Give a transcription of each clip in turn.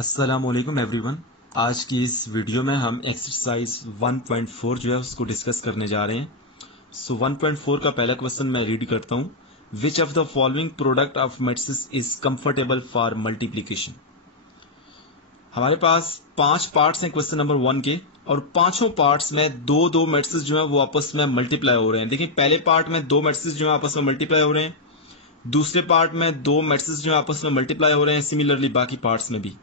अस्सलामुअलैकुम एवरीवन। आज की इस वीडियो में हम एक्सरसाइज 1.4 जो है उसको डिस्कस करने जा रहे हैं। सो 1.4 का पहला क्वेश्चन मैं रीड करता हूँ। Which of the following product of matrices is comfortable for multiplication. हमारे पास 5 पार्ट्स हैं क्वेश्चन नंबर 1 के, और पांचों पार्ट्स में दो दो मैट्रिसेस जो है वो आपस में मल्टीप्लाई हो रहे हैं। देखिए, पहले पार्ट में दो मैट्रिसेस जो है आपस में मल्टीप्लाई हो रहे हैं, दूसरे पार्ट में दो मैट्रिसेस जो है आपस में मल्टीप्लाई हो रहे हैं, सिमिलरली बाकी पार्ट्स में भी।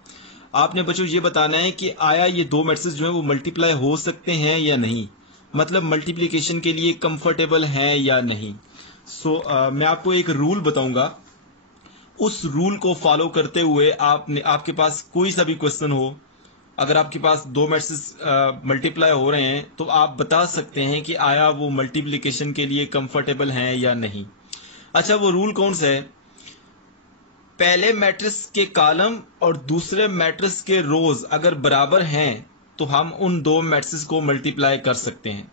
आपने बच्चों ये बताना है कि आया ये दो मैट्रिसेस जो है वो मल्टीप्लाई हो सकते हैं या नहीं, मतलब मल्टीप्लिकेशन के लिए कंफर्टेबल हैं या नहीं। मैं आपको एक रूल बताऊंगा, उस रूल को फॉलो करते हुए आपके पास कोई सा भी क्वेश्चन हो, अगर आपके पास दो मैट्रिसेस मल्टीप्लाई हो रहे हैं तो आप बता सकते हैं कि आया वो मल्टीप्लिकेशन के लिए कंफर्टेबल हैं या नहीं। अच्छा, वो रूल कौन सा है? पहले मैट्रिक्स के कॉलम और दूसरे मैट्रिक्स के रोज अगर बराबर हैं तो हम उन दो मैट्रिक्स को मल्टीप्लाई कर सकते हैं।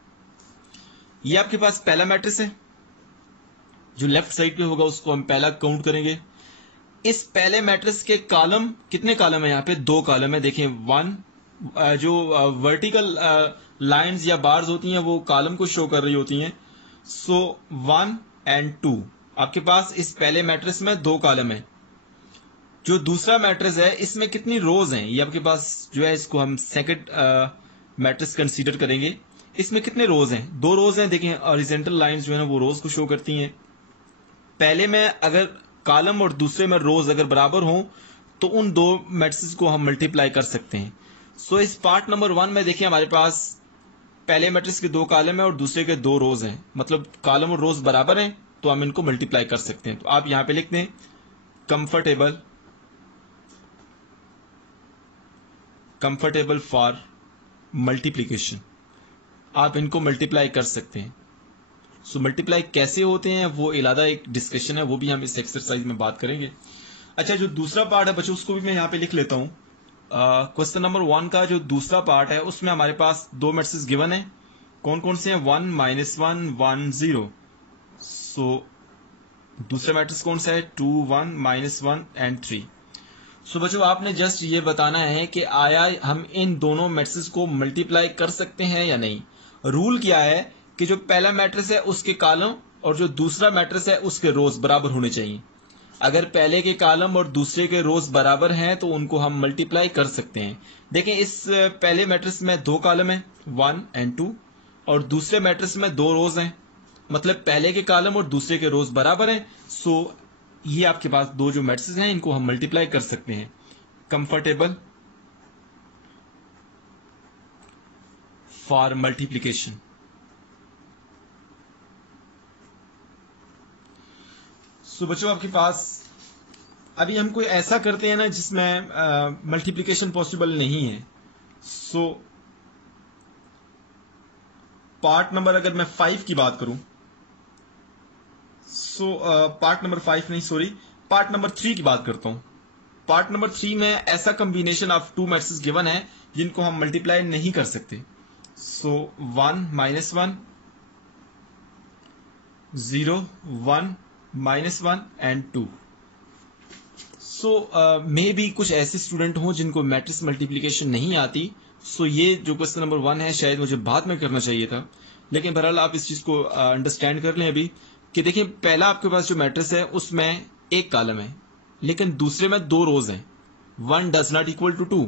ये आपके पास पहला मैट्रिक्स है, जो लेफ्ट साइड पे होगा उसको हम पहला काउंट करेंगे। इस पहले मैट्रिक्स के कॉलम, कितने कॉलम है यहाँ पे? दो कॉलम है। देखें, वन जो वर्टिकल लाइंस या बार्स होती हैं वो कॉलम को शो कर रही होती हैं। सो 1 और 2 आपके पास इस पहले मैट्रिक्स में दो कॉलम है। जो दूसरा मैट्रिक्स है इसमें कितनी रोज हैं? ये आपके पास जो है, इसको हम सेकंड मैट्रिक्स कंसीडर करेंगे। इसमें कितने रोज हैं? दो रोज हैं। देखें, हॉरिजॉन्टल लाइंस जो है ना वो रोज को शो करती हैं। पहले में अगर कॉलम और दूसरे में रोज अगर बराबर हों तो उन दो मैट्रिक्स को हम मल्टीप्लाई कर सकते हैं। इस पार्ट नंबर 1 में देखिए, हमारे पास पहले मैट्रिक्स के दो कॉलम है और दूसरे के दो रोज हैं, मतलब कॉलम और रोज बराबर हैं, तो हम इनको मल्टीप्लाई कर सकते हैं। तो आप यहां पे लिखते हैं कंफर्टेबल फॉर मल्टीप्लिकेशन। आप इनको मल्टीप्लाई कर सकते हैं। मल्टीप्लाई कैसे होते हैं वो इलादा एक डिस्कशन है, वो भी हम इस एक्सरसाइज में बात करेंगे। अच्छा, जो दूसरा पार्ट है बच्चों, उसको भी मैं यहां पे लिख लेता हूं। क्वेश्चन नंबर 1 का जो दूसरा पार्ट है उसमें हमारे पास दो मैट्रिक्स गिवन है। कौन कौन से हैं? 1 -1 1 0। दूसरा मैट्रिक्स कौन सा है? 2 1 -1 और 3। बच्चों, आपने जस्ट ये बताना है कि आया हम इन दोनों मैट्रिक्स को मल्टीप्लाई कर सकते हैं या नहीं। रूल क्या है कि जो पहला मैट्रिक्स है उसके कॉलम और जो दूसरा मैट्रिक्स है उसके रोज बराबर होने चाहिए। अगर पहले के कॉलम और दूसरे के रोज बराबर हैं तो उनको हम मल्टीप्लाई कर सकते हैं। देखें, इस पहले मैट्रिक्स में दो कॉलम है 1 और 2, और दूसरे मैट्रिक्स में दो रोज हैं, मतलब पहले के कॉलम और दूसरे के रोज बराबर हैं। ये आपके पास दो जो मैट्रिक्स हैं इनको हम मल्टीप्लाई कर सकते हैं। Comfortable for multiplication. बच्चों, आपके पास अभी हम कोई ऐसा करते हैं ना जिसमें मल्टीप्लिकेशन पॉसिबल नहीं है। पार्ट नंबर अगर मैं 5 की बात करूं, पार्ट नंबर 5 नहीं, सॉरी, पार्ट नंबर 3 की बात करता हूं। पार्ट नंबर 3 में ऐसा combination of two matrix given है जिनको हम मल्टीप्लाई नहीं कर सकते। 1 -1 0 1 -1 और 2। मे भी कुछ ऐसे स्टूडेंट हों जिनको मैट्रिक्स मल्टीप्लिकेशन नहीं आती। ये जो क्वेश्चन नंबर 1 है शायद मुझे बाद में करना चाहिए था, लेकिन बहरहाल आप इस चीज को अंडरस्टैंड कर लें अभी कि देखिए, पहला आपके पास जो मैट्रिक्स है उसमें एक कॉलम है लेकिन दूसरे में दो रोज हैं। 1 डज नॉट इक्वल टू 2।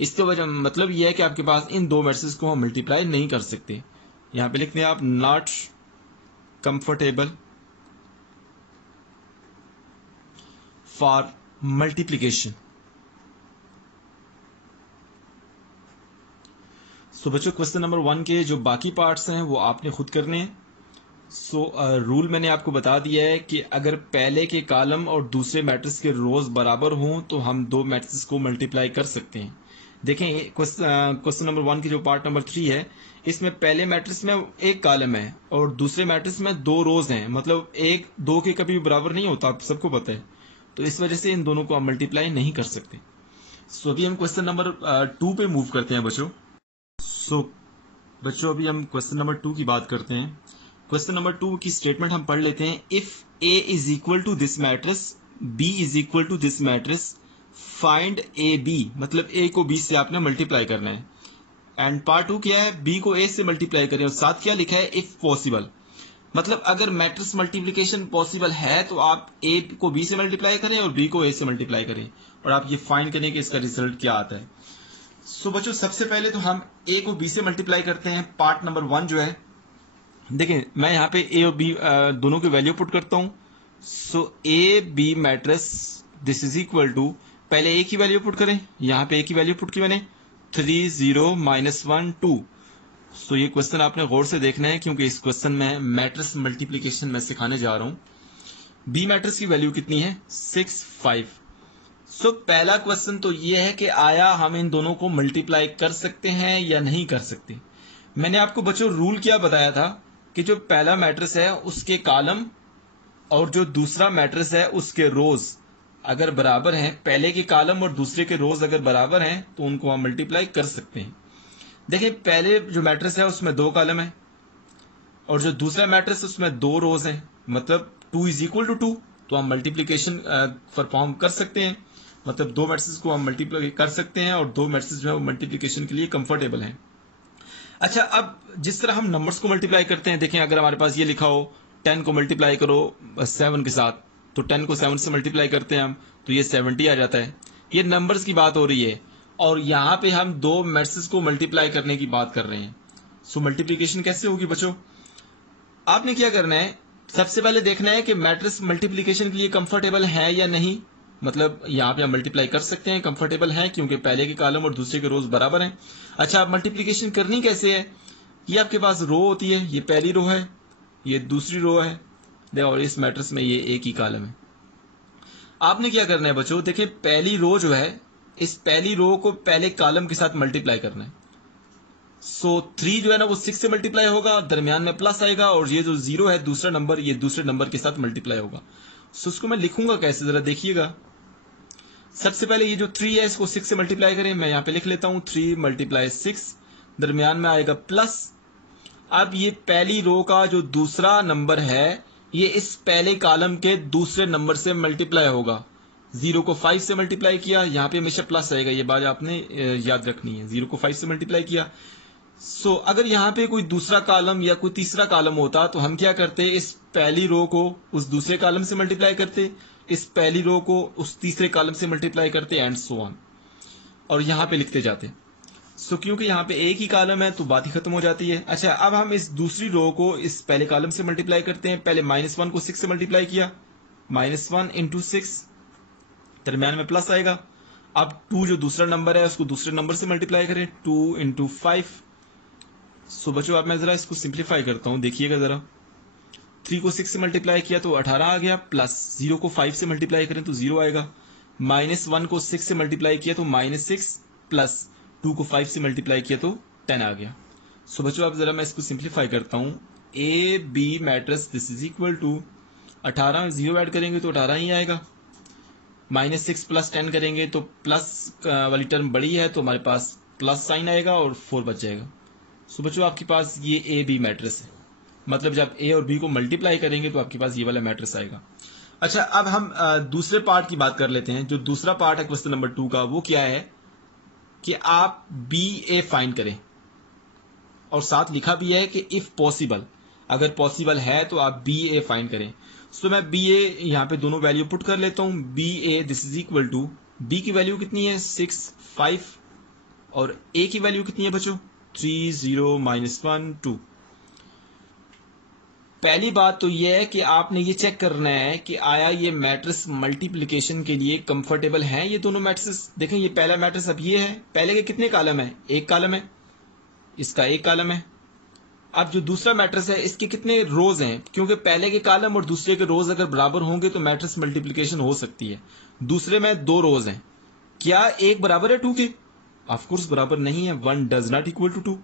इसके वजह मतलब यह है कि आपके पास इन दो मैट्रिक्स को हम मल्टीप्लाई नहीं कर सकते। यहां पे लिखते हैं आप नॉट कंफर्टेबल फॉर मल्टीप्लिकेशन। बच्चों, क्वेश्चन नंबर 1 के जो बाकी पार्ट्स हैं वो आपने खुद करने हैं। रूल मैंने आपको बता दिया है कि अगर पहले के कॉलम और दूसरे मैट्रिक्स के रोज बराबर हों तो हम दो मैट्रिक्स को मल्टीप्लाई कर सकते हैं। देखें, क्वेश्चन नंबर 1 की जो पार्ट नंबर 3 है इसमें पहले मैट्रिक्स में एक कॉलम है और दूसरे मैट्रिक्स में दो रोज हैं, मतलब एक दो के कभी बराबर नहीं होता, आप सबको पता है। तो इस वजह से इन दोनों को हम मल्टीप्लाई नहीं कर सकते। अभी हम क्वेश्चन नंबर 2 पे मूव करते हैं बच्चों। बच्चों, अभी हम क्वेश्चन नंबर 2 की बात करते हैं। क्वेश्चन नंबर 2 की स्टेटमेंट हम पढ़ लेते हैं। If A is equal to this matrix, B is equal to this matrix, find A B, मतलब ए को बी से आपने मल्टीप्लाई करना है। एंड पार्ट 2 क्या है, बी को ए से मल्टीप्लाई करें और साथ क्या लिखा है, इफ पॉसिबल, मतलब अगर मैट्रिक्स मल्टीप्लिकेशन पॉसिबल है तो आप ए को बी से मल्टीप्लाई करें और बी को ए से मल्टीप्लाई करें और आप ये फाइंड करें कि इसका रिजल्ट क्या आता है। सो बच्चों सबसे पहले तो हम ए को बी से मल्टीप्लाई करते हैं। पार्ट नंबर 1 जो है, देखिए मैं यहाँ पे ए और बी दोनों की वैल्यू पुट करता हूं। So A B matrix this is equal to, पहले ए की वैल्यू पुट करें, यहाँ पे ए की वैल्यू पुट की मैंने 3 0 -1 2। सो ये क्वेश्चन आपने गौर से देखना है क्योंकि इस क्वेश्चन में मैट्रिक्स मल्टीप्लिकेशन मैं सिखाने जा रहा हूं। बी मैट्रिक्स की वैल्यू कितनी है, 6 5। सो पहला क्वेश्चन तो ये है कि आया हम इन दोनों को मल्टीप्लाई कर सकते हैं या नहीं कर सकते। मैंने आपको बच्चों रूल क्या बताया था कि जो पहला मैट्रिक्स है उसके कॉलम और जो दूसरा मैट्रिक्स है उसके रोज अगर बराबर हैं, पहले के कॉलम और दूसरे के रोज अगर बराबर हैं तो उनको हम मल्टीप्लाई कर सकते हैं। देखिए पहले जो मैट्रिक्स है उसमें 2 कॉलम है और जो दूसरा मैट्रिक्स है उसमें 2 रोज हैं, मतलब 2 इज इक्वल टू 2, तो हम मल्टीप्लीकेशन परफॉर्म कर सकते हैं, मतलब 2 मैट्रिक्स को हम मल्टीप्लाई कर सकते हैं और 2 मैट्रिक्स जो है वो मल्टीप्लीकेशन के लिए कंफर्टेबल हैं। अच्छा, अब जिस तरह हम नंबर्स को मल्टीप्लाई करते हैं, देखें अगर हमारे पास ये लिखा हो 10 को मल्टीप्लाई करो 7 के साथ, तो 10 को 7 से मल्टीप्लाई करते हैं हम तो ये 70 आ जाता है। ये नंबर्स की बात हो रही है और यहाँ पे हम 2 मैट्रिक्स को मल्टीप्लाई करने की बात कर रहे हैं। सो मल्टीप्लीकेशन कैसे होगी बच्चों, आपने क्या करना है, सबसे पहले देखना है कि मैट्रिक्स मल्टीप्लीकेशन के लिए कंफर्टेबल है या नहीं, मतलब यहाँ पे हम मल्टीप्लाई कर सकते हैं, कंफर्टेबल है क्योंकि पहले के कॉलम और दूसरे के रोज बराबर हैं। अच्छा, अब मल्टीप्लीकेशन करनी कैसे है, ये आपके पास रो होती है, ये पहली रो है, ये दूसरी रो है और इस मैट्रिक्स में ये एक ही कॉलम है। आपने क्या करना है बच्चों, देखिए पहली रो जो है, इस पहली रो को पहले कॉलम के साथ मल्टीप्लाई करना है। सो 3 जो है ना वो 6 से मल्टीप्लाई होगा, दरमियान में प्लस आएगा और ये जो 0 है दूसरा नंबर, ये दूसरे नंबर के साथ मल्टीप्लाई होगा। सो उसको मैं लिखूंगा कैसे, जरा देखिएगा। सबसे पहले ये जो 3 है इसको 6 से मल्टीप्लाई करें, मैं यहां पे लिख लेता हूं 3 × 6, दरमियान में आएगा प्लस। अब ये पहली रो का जो दूसरा नंबर है ये इस पहले कॉलम के दूसरे नंबर से मल्टीप्लाई होगा। 0 को 5 से मल्टीप्लाई किया, यहां पे हमेशा प्लस आएगा, ये बात आपने याद रखनी है। 0 को 5 से मल्टीप्लाई किया। सो अगर यहां पे कोई दूसरा कॉलम या कोई तीसरा कॉलम होता तो हम क्या करते, इस पहली रो को उस दूसरे कॉलम से मल्टीप्लाई करते, इस पहली रो को उस तीसरे कॉलम से मल्टीप्लाई करते एंड सो ऑन, और यहां पे लिखते जाते। सो क्योंकि यहाँ पे एक ही कॉलम है तो बात ही खत्म हो जाती है। अच्छा, अब हम इस दूसरी रो को इस पहले कॉलम से मल्टीप्लाई करते हैं। पहले -1 को 6 से मल्टीप्लाई किया, -1 × 6, दरम्यान में प्लस आएगा। अब 2 जो दूसरा नंबर है उसको दूसरे नंबर से मल्टीप्लाई करें, 2 × 5। सो बच्चों अब मैं जरा इसको सिंप्लीफाई करता हूं, देखिएगा जरा। 3 को 6 से मल्टीप्लाई किया तो 18 आ गया, प्लस 0 को 5 से मल्टीप्लाई करें तो 0 आएगा, -1 को 6 से मल्टीप्लाई किया तो -6, प्लस 2 को 5 से मल्टीप्लाई किया तो 10 आ गया। सो बच्चों अब जरा मैं इसको सिंप्लीफाई करता हूं। A B matrix this is equal to 18, 0 add करेंगे तो 18 ही आएगा, -6 + 10 करेंगे तो प्लस वाली टर्म बड़ी है तो हमारे पास प्लस साइन आएगा और 4 बच जाएगा। सो बच्चों आपके पास ये ए बी मैट्रिक्स है, मतलब जब ए और बी को मल्टीप्लाई करेंगे तो आपके पास ये वाला मैट्रिक्स आएगा। अच्छा, अब हम दूसरे पार्ट की बात कर लेते हैं। जो दूसरा पार्ट है क्वेश्चन नंबर 2 का, वो क्या है कि आप बी ए फाइंड करें और साथ लिखा भी है कि इफ पॉसिबल, अगर पॉसिबल है तो आप बी ए फाइंड करें। सो मैं बी ए यहां पे दोनों वैल्यू पुट कर लेता हूं। B A this is equal to, B की वैल्यू कितनी है 6 5 और ए की वैल्यू कितनी है बच्चों 3 0 -1 2। पहली बात तो यह है कि आपने ये चेक करना है कि आया ये मैट्रिक्स मल्टीप्लिकेशन के लिए कंफर्टेबल हैं ये दोनों मैट्रिक्स। देखें ये पहला मैट्रिक्स अब ये है, पहले के कितने कॉलम है, एक कॉलम है, इसका एक कॉलम है। अब जो दूसरा मैट्रिक्स है इसके कितने रोज हैं, क्योंकि पहले के कॉलम और दूसरे के रोज अगर बराबर होंगे तो मैट्रिक्स मल्टीप्लिकेशन हो सकती है। दूसरे में 2 रोज हैं, क्या एक बराबर है 2 के? ऑफकोर्स बराबर नहीं है, 1 डज नॉट इक्वल टू 2।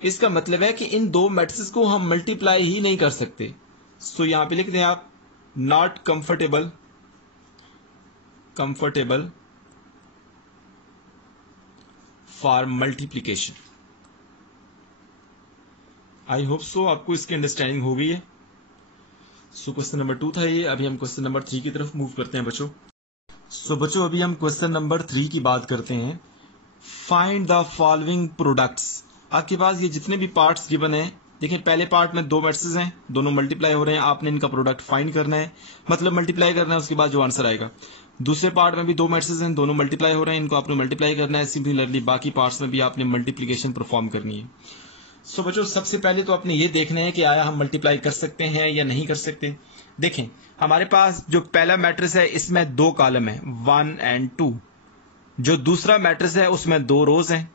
इसका मतलब है कि इन 2 मैट्रिक्स को हम मल्टीप्लाई ही नहीं कर सकते। सो यहां पे लिख दें आप not comfortable for multiplication. I hope so आपको इसकी अंडरस्टैंडिंग हो गई है। सो क्वेश्चन नंबर 2 था ये। अभी हम क्वेश्चन नंबर 3 की तरफ मूव करते हैं बच्चों। सो बच्चों अभी हम क्वेश्चन नंबर 3 की बात करते हैं। Find the following products. आपके पास ये जितने भी पार्ट्स गिवन हैं, देखिए पहले पार्ट में दो मैट्रिसेस हैं, दोनों मल्टीप्लाई हो रहे हैं, आपने इनका प्रोडक्ट फाइंड करना है, मतलब मल्टीप्लाई करना है, उसके बाद जो आंसर आएगा। दूसरे पार्ट में भी दो मैट्रिसेस हैं, दोनों मल्टीप्लाई हो रहे हैं, इनको आपने मल्टीप्लाई करना है। सिमिलरली बाकी पार्ट्स में भी आपने मल्टीप्लीकेशन परफॉर्म करनी है। सो बच्चों सबसे पहले तो आपने ये देखना है कि आया हम मल्टीप्लाई कर सकते हैं या नहीं कर सकते। देखें हमारे पास जो पहला मैट्रिक्स है इसमें दो कॉलम है 1 और 2। जो दूसरा मैट्रिक्स है उसमें दो रोज हैं।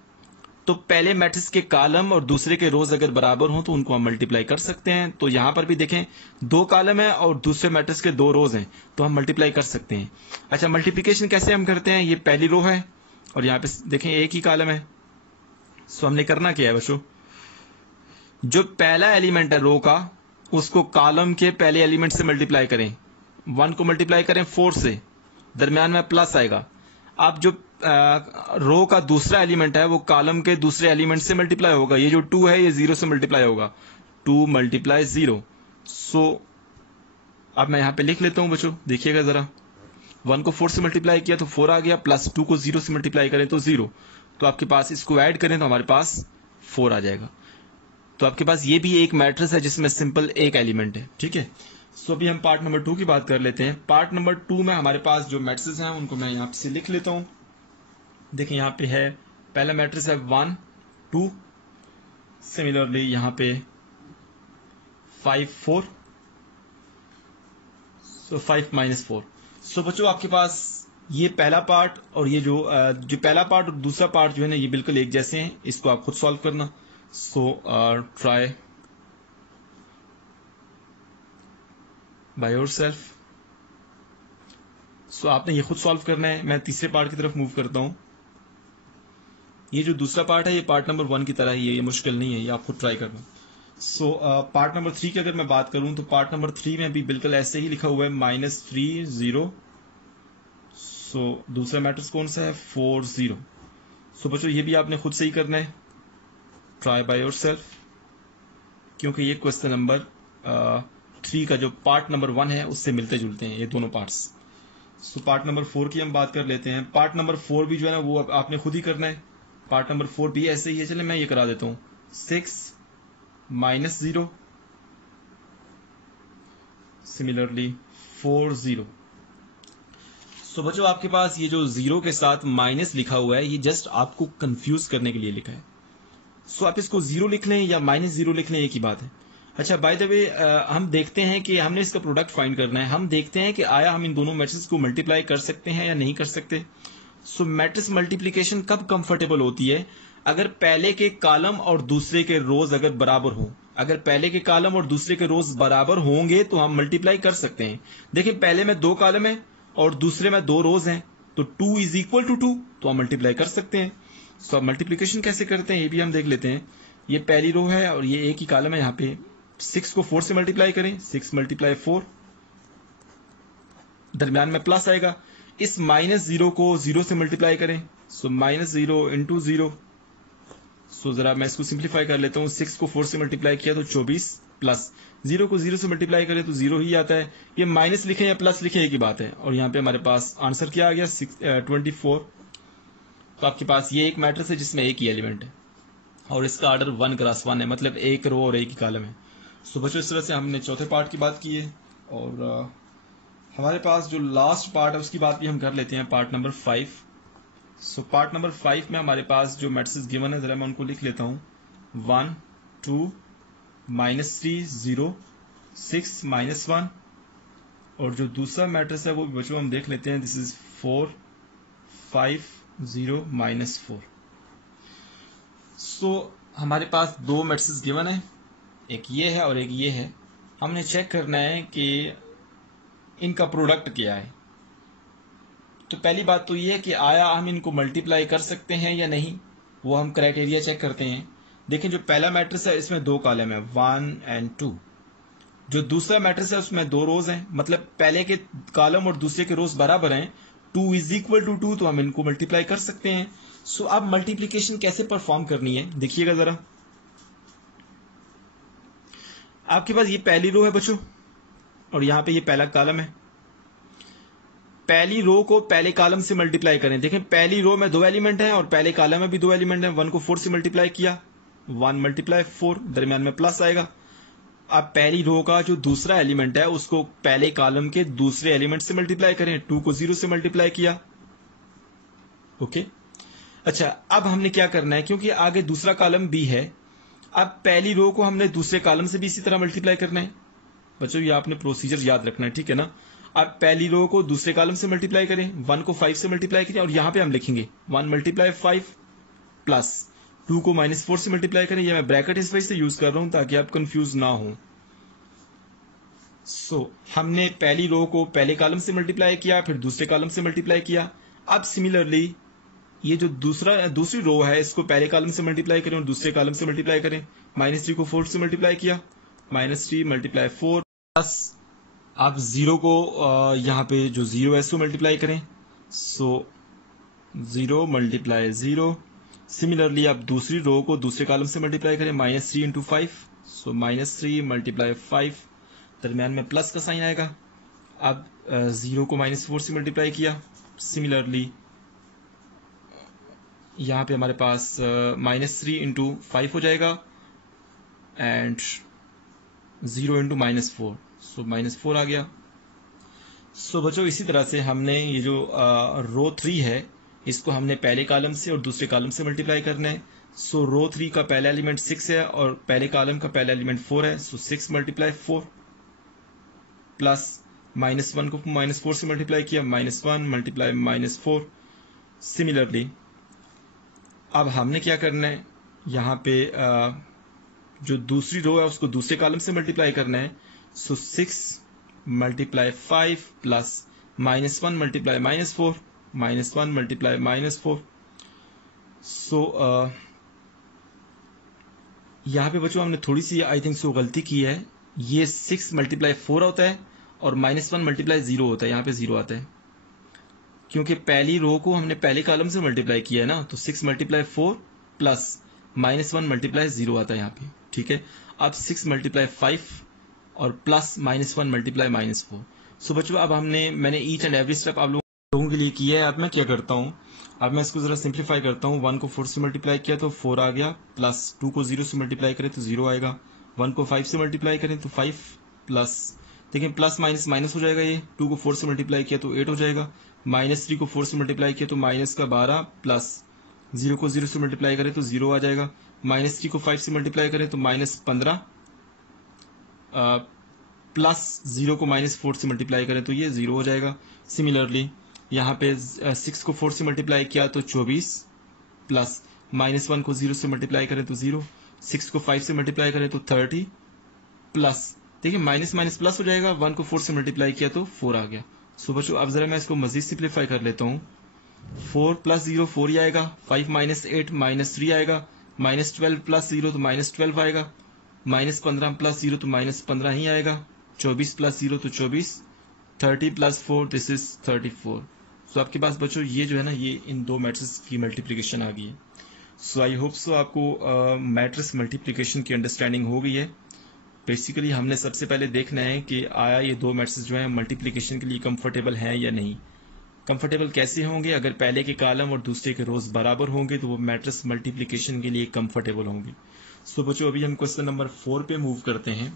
तो पहले मैट्रिक्स के कॉलम और दूसरे के रोज अगर बराबर हो तो उनको हम मल्टीप्लाई कर सकते हैं। तो यहां पर भी देखें दो कॉलम है और दूसरे मैट्रिक्स के दो रोज हैं, तो हम मल्टीप्लाई कर सकते हैं। अच्छा मल्टीप्लिकेशन कैसे हम करते हैं, ये पहली रो है और यहाँ पे देखें एक ही कॉलम है। सो हमने करना क्या है बच्चों, जो पहला एलिमेंट है रो का उसको कॉलम के पहले एलिमेंट से मल्टीप्लाई करें। 1 को मल्टीप्लाई करें 4 से, दरमियान में प्लस आएगा। अब जो रो का दूसरा एलिमेंट है वो कॉलम के दूसरे एलिमेंट से मल्टीप्लाई होगा। ये जो 2 है ये 0 से मल्टीप्लाई होगा, 2 मल्टीप्लाई 0। सो अब मैं यहां पे लिख लेता हूं बच्चों, देखिएगा जरा। 1 को 4 से मल्टीप्लाई किया तो 4 आ गया, प्लस 2 को 0 से मल्टीप्लाई करें तो 0। तो आपके पास इसको ऐड करें तो हमारे पास 4 आ जाएगा। तो आपके पास ये भी एक मैट्रिक्स है जिसमें सिंपल एक एलिमेंट है, ठीक है। सो अभी हम पार्ट नंबर 2 की बात कर लेते हैं। पार्ट नंबर 2 में हमारे पास जो मैट्रिक्स हैं उनको मैं यहाँ से लिख लेता हूं। देखिए यहाँ पे है पहला मैट्रिक्स है 1 2, सिमिलरली यहाँ पे 5 4, सो 5 माइनस 4। सो बच्चों आपके पास ये पहला पार्ट और ये जो पहला पार्ट और दूसरा पार्ट जो है ना ये बिल्कुल एक जैसे हैं, इसको आप खुद सॉल्व करना। So try by yourself. So आपने ये खुद सॉल्व करना है। मैं तीसरे पार्ट की तरफ मूव करता हूं। ये जो दूसरा पार्ट है ये पार्ट नंबर 1 की तरह ही है, ये मुश्किल नहीं है, ये आप खुद ट्राई करना। सो पार्ट नंबर 3 की अगर मैं बात करूं तो पार्ट नंबर 3 में भी बिल्कुल ऐसे ही लिखा हुआ है -3 0। सो दूसरा मैट्रिक्स कौन सा है 4 0। सो बच्चों ये भी आपने खुद से ही करना है, ट्राई बाय योरसेल्फ, क्योंकि ये क्वेश्चन नंबर 3 का जो पार्ट नंबर 1 है उससे मिलते जुलते हैं ये दोनों पार्ट्स। सो पार्ट नंबर 4 की हम बात कर लेते हैं। पार्ट नंबर 4 भी जो है ना वो आपने खुद ही करना है। पार्ट नंबर 4 भी ऐसे ही है, चले मैं ये करा देता हूं 6 माइनस 0, सिमिलरली 4 0। सो बच्चों आपके पास ये जो 0 के साथ माइनस लिखा हुआ है ये जस्ट आपको कंफ्यूज करने के लिए लिखा है। सो आप इसको 0 लिख लें या -0 लिख लें, एक ही बात है। अच्छा बाय द वे हम देखते हैं कि हमने इसका प्रोडक्ट फाइंड करना है। हम देखते हैं कि आया हम इन दोनों मैट्रिक्स को मल्टीप्लाई कर सकते हैं या नहीं कर सकते। सो मैट्रिक्स मल्टीप्लिकेशन कब कंफर्टेबल होती है, अगर पहले के कॉलम और दूसरे के रोज अगर बराबर हो। अगर पहले के कॉलम और दूसरे के रोज बराबर होंगे तो हम मल्टीप्लाई कर सकते हैं। देखिए पहले में 2 कॉलम है और दूसरे में 2 रोज हैं, तो 2 इज इक्वल टू 2, तो हम मल्टीप्लाई कर सकते हैं। सो अब मल्टीप्लिकेशन कैसे करते हैं ये भी हम देख लेते हैं। ये पहली रो है और ये एक ही कॉलम है। यहाँ पे 6 को 4 से मल्टीप्लाई करें, 6 मल्टीप्लाई 4, दरमियान में प्लस आएगा। इस -0 को 0 से मल्टीप्लाई करें, सो -0 इंटू 0। सो जरा मैं इसको सिंप्लीफाई कर लेता हूं। 6 को 4 से मल्टीप्लाई किया तो 24, प्लस 0 को 0 से मल्टीप्लाई करें तो 0 ही आता है। ये माइनस लिखे या प्लस लिखे एक ही बात है। और यहाँ पे हमारे पास आंसर क्या आ गया 24। तो आपके पास ये एक मैट्रिक्स है जिसमें एक ही एलिमेंट है और इसका ऑर्डर 1 क्रॉस 1 है, मतलब एक रो और एक ही कॉलम है। सो बच्चों इस तरह से हमने चौथे पार्ट की बात की है और हमारे पास जो लास्ट पार्ट है उसकी बात भी हम कर लेते हैं, part number 5। So part number 5 में हमारे पास जो मैट्रिक्स गिवन है जरा मैं उनको लिख लेता हूं। 1 2 -3 0 6 -1, और जो दूसरा मैट्रिक्स है वो बच्चों हम देख लेते हैं, दिस इज 4 5 0 -4। सो हमारे पास दो मैट्रिक्स गिवन है, एक ये है और एक ये है। हमने चेक करना है कि इनका प्रोडक्ट क्या है। तो पहली बात तो ये है कि आया हम इनको मल्टीप्लाई कर सकते हैं या नहीं, वो हम क्राइटेरिया चेक करते हैं। देखें जो पहला मैट्रिक्स है इसमें 2 कॉलम है 1 और 2। जो दूसरा मैट्रिक्स है उसमें 2 रोज हैं, मतलब पहले के कॉलम और दूसरे के रोज बराबर हैं। 2 इज इक्वल टू 2, तो हम इनको मल्टीप्लाई कर सकते हैं। सो अब मल्टीप्लीकेशन कैसे परफॉर्म करनी है देखिएगा जरा। आपके पास ये पहली रो है बच्चों और यहां पे ये पहला कॉलम है। पहली रो को पहले कॉलम से मल्टीप्लाई करें। देखें पहली रो में 2 एलिमेंट हैं और पहले कॉलम में भी 2 एलिमेंट हैं। 1 को 4 से मल्टीप्लाई किया, 1 मल्टीप्लाई 4, दरमियान में प्लस आएगा। अब पहली रो का जो दूसरा एलिमेंट है उसको पहले कॉलम के दूसरे एलिमेंट से मल्टीप्लाई करें। 2 को 0 से मल्टीप्लाई किया। ओके, अच्छा अब हमने क्या करना है, क्योंकि आगे दूसरा कॉलम भी है, अब पहली रो को हमने दूसरे कॉलम से भी इसी तरह मल्टीप्लाई करना है। बच्चों ये आपने प्रोसीजर याद रखना है, ठीक है ना। अब पहली रो को दूसरे कॉलम से मल्टीप्लाई करें, 1 को 5 से मल्टीप्लाई करें और यहां पे हम लिखेंगे 1 मल्टीप्लाई 5 प्लस 2 को -4 से मल्टीप्लाई करें। ये मैं ब्रैकेट इस वजह से यूज कर रहा हूं ताकि आप कंफ्यूज ना हो। हमने पहली रो को पहले कॉलम से मल्टीप्लाई किया, फिर दूसरे कॉलम से मल्टीप्लाई किया। अब सिमिलरली ये जो दूसरी रो है इसको पहले कॉलम से मल्टीप्लाई करें और दूसरे कॉलम से मल्टीप्लाई करें। -3 को 4 से मल्टीप्लाई किया, -3 मल्टीप्लाई 4 प्लस अब 0 को यहाँ पे जो 0 है इसको मल्टीप्लाई करें। 0 मल्टीप्लाई 0। सिमिलरली अब दूसरी रो को दूसरे कॉलम से मल्टीप्लाई करें, -3 इंटू 5, -3 मल्टीप्लाई 5, दरमियान में प्लस का साइन आएगा। अब 0 को -4 से मल्टीप्लाई किया। सिमिलरली यहाँ पे हमारे पास -3 इंटू 5 हो जाएगा एंड 0 इंटू -4, -4 आ गया। बच्चों इसी तरह से हमने ये जो रो 3 है इसको हमने पहले कॉलम से और दूसरे कॉलम से मल्टीप्लाई करना है। रो 3 का पहला एलिमेंट 6 है और पहले कॉलम का पहला एलिमेंट 4 है। 6 मल्टीप्लाई 4 प्लस -1 को -4 से मल्टीप्लाई किया, -1 मल्टीप्लाई -4। सिमिलरली अब हमने क्या करना है, यहाँ पे जो दूसरी रो है उसको दूसरे कॉलम से मल्टीप्लाई करना है। 6 मल्टीप्लाई 5 प्लस -1 मल्टीप्लाई -4, -1 मल्टीप्लाई -4। यहाँ पे बच्चों हमने थोड़ी सी आई थिंक गलती की है। ये 6 मल्टीप्लाई 4 होता है और -1 मल्टीप्लाई 0 होता है। यहाँ पे 0 आता है क्योंकि पहली रो को हमने पहले कॉलम से मल्टीप्लाई किया है ना, तो 6 मल्टीप्लाई 4 प्लस -1 मल्टीप्लाई 0 आता है यहाँ पे, ठीक है। अब 6 मल्टीप्लाई 5 और प्लस -1 मल्टीप्लाई -4। बच्चों अब मैंने ईच एंड एवरी स्टेप आप लोगों के लिए किया है। अब मैं क्या करता हूँ, अब मैं इसको जरा सिंप्लीफाई करता हूँ। 1 को 4 से मल्टीप्लाई किया तो 4 आ गया, प्लस 2 को 0 से मल्टीप्लाई करें तो 0 आएगा। 1 को 5 से मल्टीप्लाई करें तो 5 प्लस, देखिए प्लस माइनस माइनस हो जाएगा। ये 2 को 4 से मल्टीप्लाई किया तो 8 हो जाएगा। -3 को 4 से मल्टीप्लाई किया तो -12 प्लस 0 को 0 से मल्टीप्लाई करें तो 0 आ जाएगा। -3 को 5 से मल्टीप्लाई करें तो -15 प्लस 0 को -4 से मल्टीप्लाई करें तो ये 0 हो जाएगा। सिमिलरली यहाँ पे 6 को 4 से मल्टीप्लाई किया तो 24 प्लस -1 को 0 से मल्टीप्लाई करें तो 0, 6 को 5 से मल्टीप्लाई करें तो 30 प्लस, देखिए माइनस माइनस प्लस हो जाएगा। 1 को 4 से मल्टीप्लाई किया तो 4 आ गया। बच्चों अब जरा मैं इसको मजीद सिंप्लीफाई कर लेता हूँ। 4 प्लस 0 4 ही आएगा, 5 माइनस 8 -3 आएगा, -12 प्लस 0 तो -12 आएगा, -15 प्लस 0 तो -15 ही आएगा, 24 प्लस 0 तो 24, 30 प्लस 4 दिस इज 34। आपके पास बच्चों ये जो है ना, ये इन दो मैट्रिक्स की मल्टीप्लिकेशन आ गई है। आई होप सो आपको मैट्रिक्स मल्टीप्लिकेशन की अंडरस्टैंडिंग हो गई है। बेसिकली हमने सबसे पहले देखना है कि आया ये दो मैट्रिक्स जो है मल्टीप्लिकेशन के लिए कंफर्टेबल हैं या नहीं। कंफर्टेबल कैसे होंगे, अगर पहले के कॉलम और दूसरे के रोज बराबर होंगे तो वो मैट्रिक्स मल्टीप्लिकेशन के लिए कंफर्टेबल होंगे। बच्चों अभी हम क्वेश्चन नंबर 4 पे मूव करते हैं।